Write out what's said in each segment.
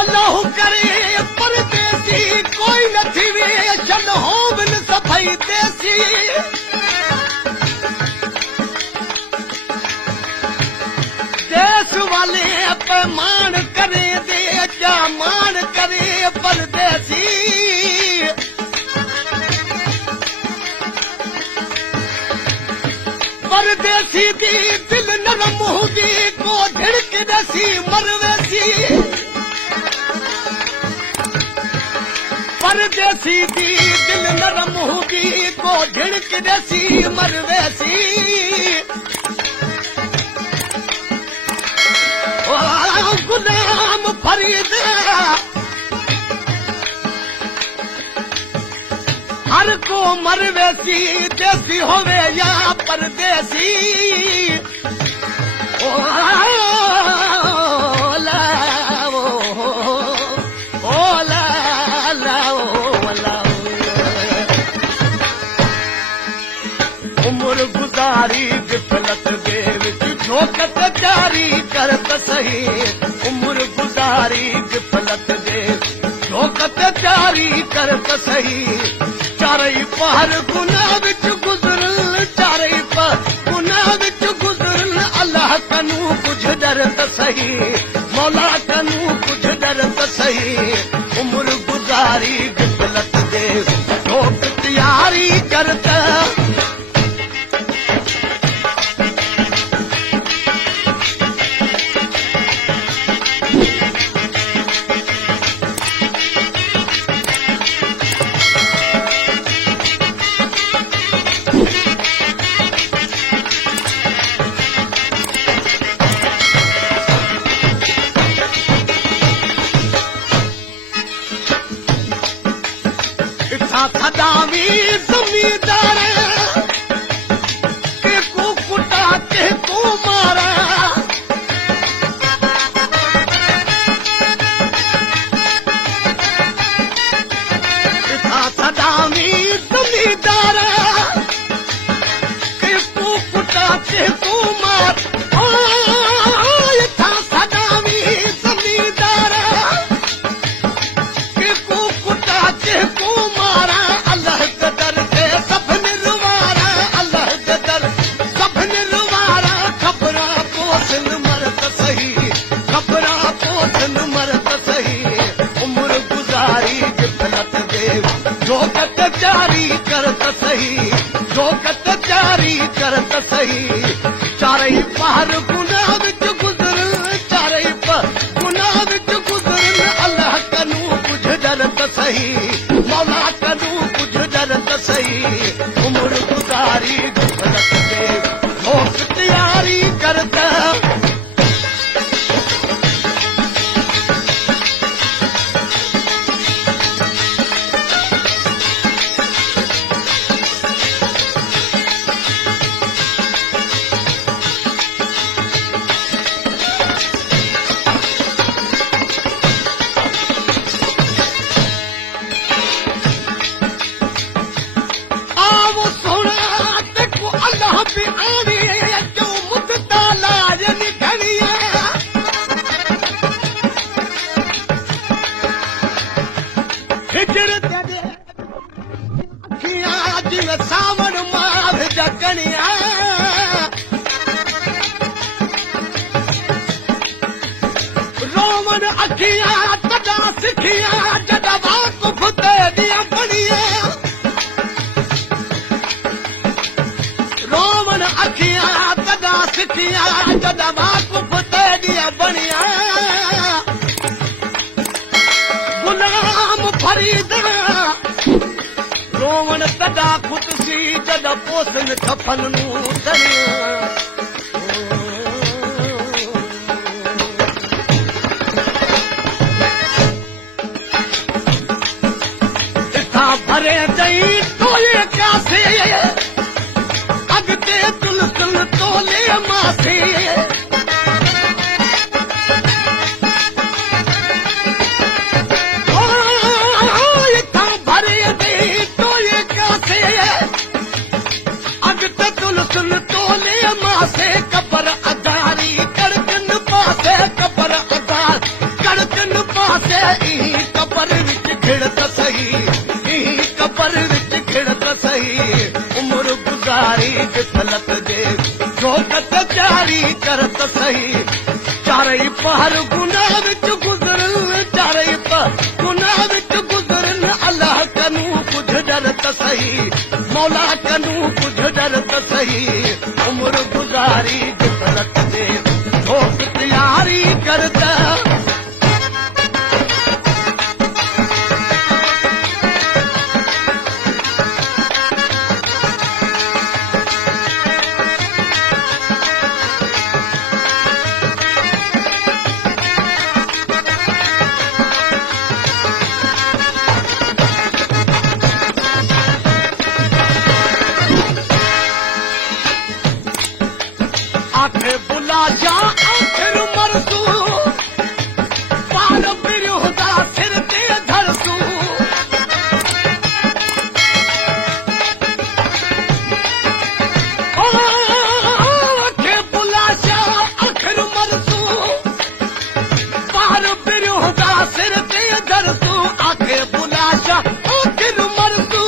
अल्लाह करे परदेसी कोई न थी शन होवन सभई देसी देश वाले पैमान करे दे क्या मान करे परदेसी परदेसी दी दिल नरम होगी को ढिड़क देसी मरवेसी परदेसी दी दिल नरम होगी को ढिड़क देसी मरवेसी गुलाम फरीद हर को मरवेसी देसी होवे या परदेसी ओ ला उम्र गुजारी गिफलत दे विच झोकत जारी करत सही उम्र गुजारी गिफलत दे झोकत जारी करत सही चारई पहर गुनाह विच गुजरल चारई पहर गुनाह विच गुजरल अल्लाह कनू कुछ डरत सही मौला कनू कुछ डरत सही उम्र गुजारी गिफलत दे झोक तैयारी करत खदावी जमींदार के को कुटा के को मारा खदावी जमींदार के को कुटा के को मार खदावी जमींदार के को कुटा के को झोकत जारी करत सही झोकत जारी करत सही चारई पहर गुनाह विच गुजरल चारई पहर गुनाह विच गुजरल अल्लाह कनू कुछ डरत सही मौला कनू कुछ डरत सही उम्र गुजारी गिफलत दे झोक तैयारी करत सावन माघ जगनिया रोमन अखिया तदा सिखिया जदवा कुफत दिया बनिया रोमन अखिया तदा सिखिया जदवा कुफत दिया बनिया गुलाम फरीद रोवण तदा खुदसी जद पोसन खपन नू दरिया इथा भरे दई तोले कासे अगते तुलसन तोले मासे सुन तोले मासे कबर अदारी कड़कन पासे कबर अदार कड़कन ॿियनि पासे ई कबर विच घिड़त सही ई कबर विच घिड़त सही उमिरि गुज़ारी ॾिठलत जे जोकत जारी करत सही चारई पहर गुनाह विच गुज़रन चारई पहर गुनाह विच गुज़रन अल्लाह कनू कुझु डरत सही मौला कनू कुझु डरत सही उमिरि गुज़ारी ॾिठलत जे जोक तयारी करत आखे बुला जा आखिर मरसू पार पिरियो दा सिर ते धरसू आखे बुला जा आखिर मरसू पार पिरियो दा सिर ते धरसू आखे बुला जा आखिर मरसू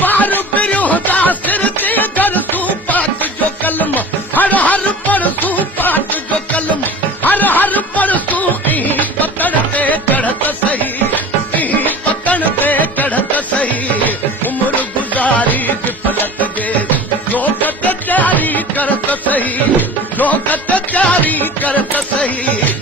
पार पिरियो दा सिर ते धरसू पाक जो कलम हर हर पढ़सू पाक जो कलम हर हर पढ़सू ई पतण ते चढ़त सही ई पतण ते चढ़त सही उमिरि गुज़ारी ॾिठलत जे जोकत जारी करत सही जोकत जारी करत सही